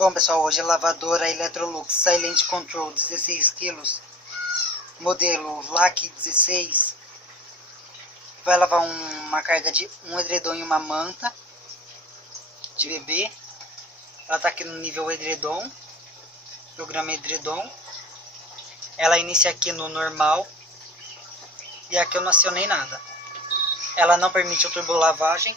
Bom pessoal, hoje a lavadora Electrolux Silent Control 16 kg, modelo LAC 16, vai lavar uma carga de um edredom e uma manta de bebê. Ela está aqui no nível edredom, programa edredom. Ela inicia aqui no normal e aqui eu não acionei nada. Ela não permite o turbo lavagem.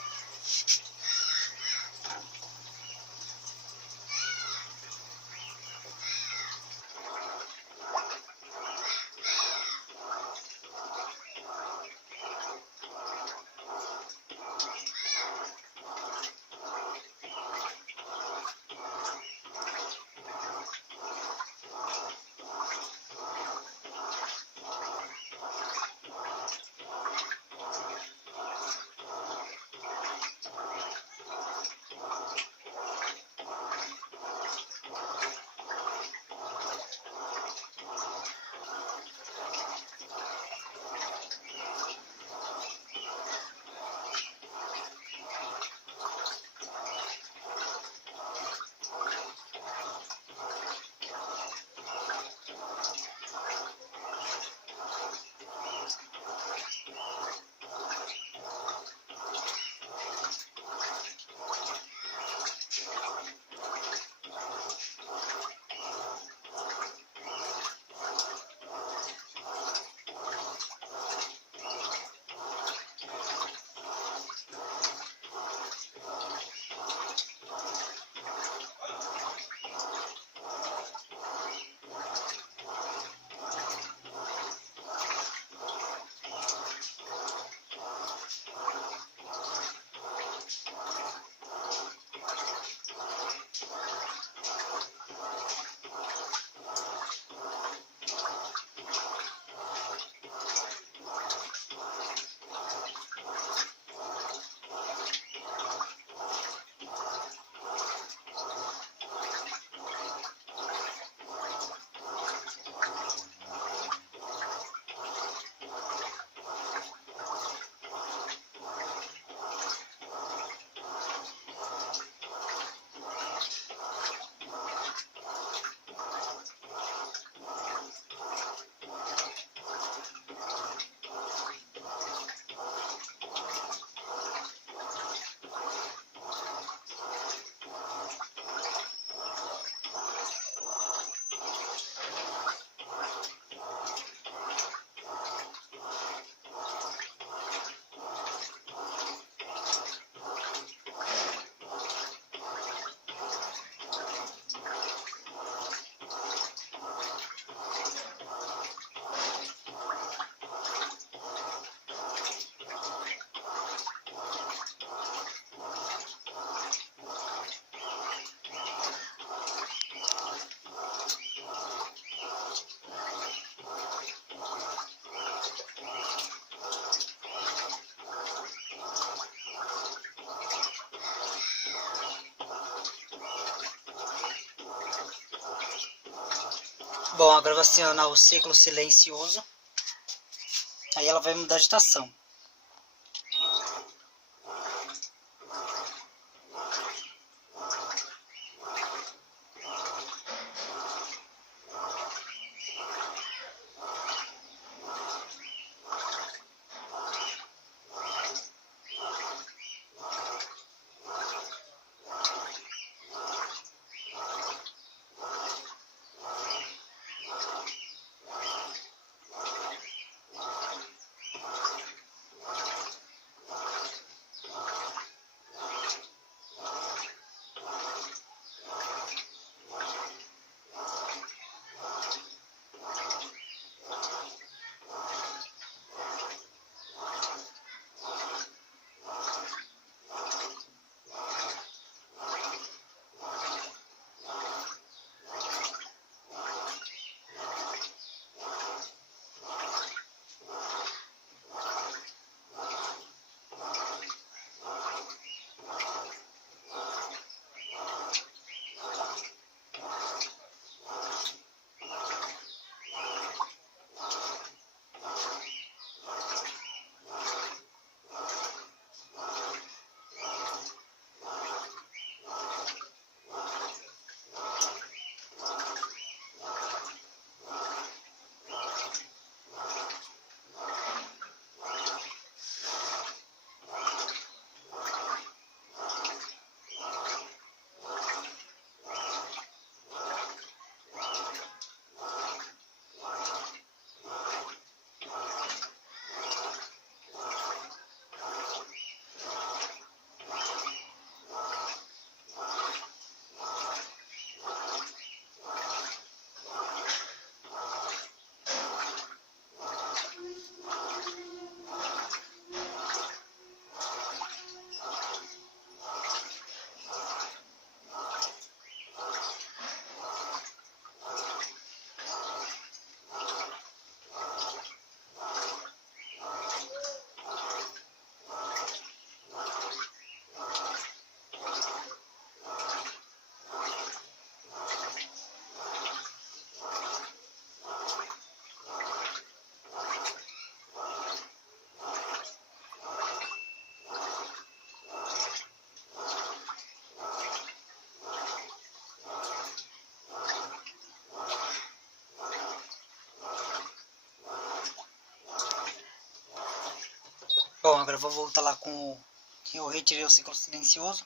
Bom, agora vai acionar o ciclo silencioso. Aí ela vai mudar de estação. agora eu vou voltar lá com o que eu retirei o ciclo silencioso.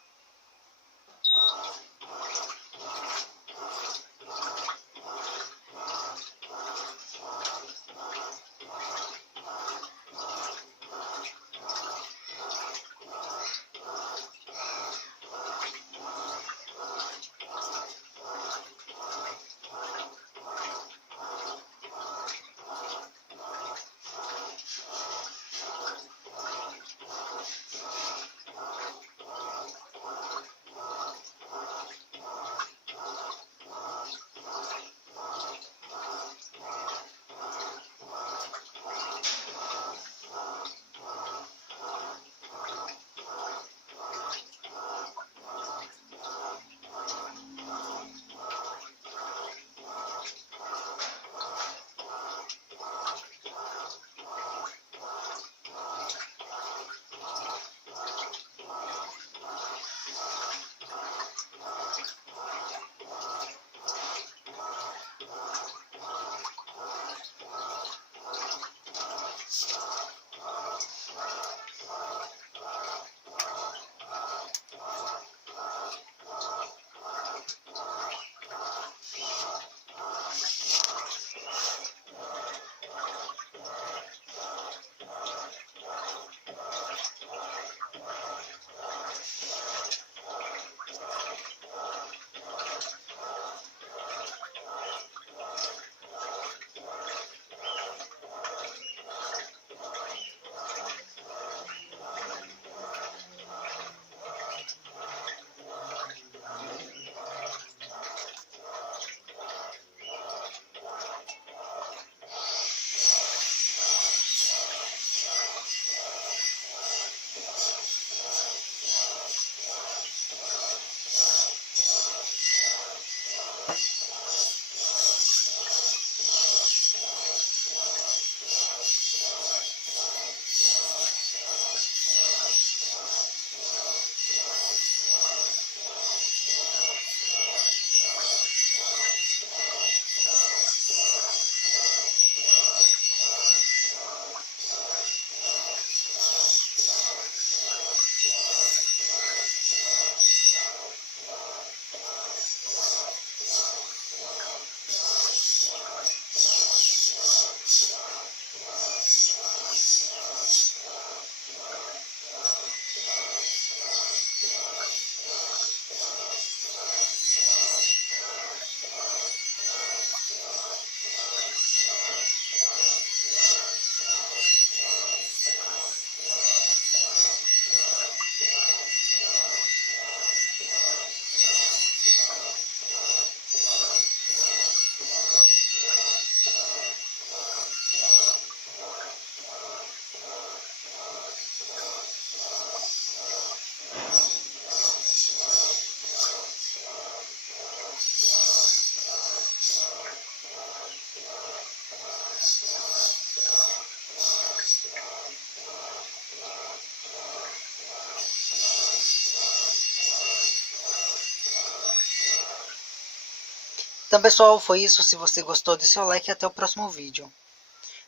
Então pessoal, foi isso. Se você gostou, deixe seu like e até o próximo vídeo.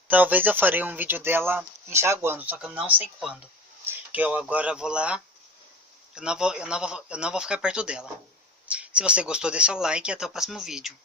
Talvez eu farei um vídeo dela enxaguando, só que eu não sei quando. Que eu agora vou lá. Eu não vou ficar perto dela. Se você gostou, deixe seu like e até o próximo vídeo.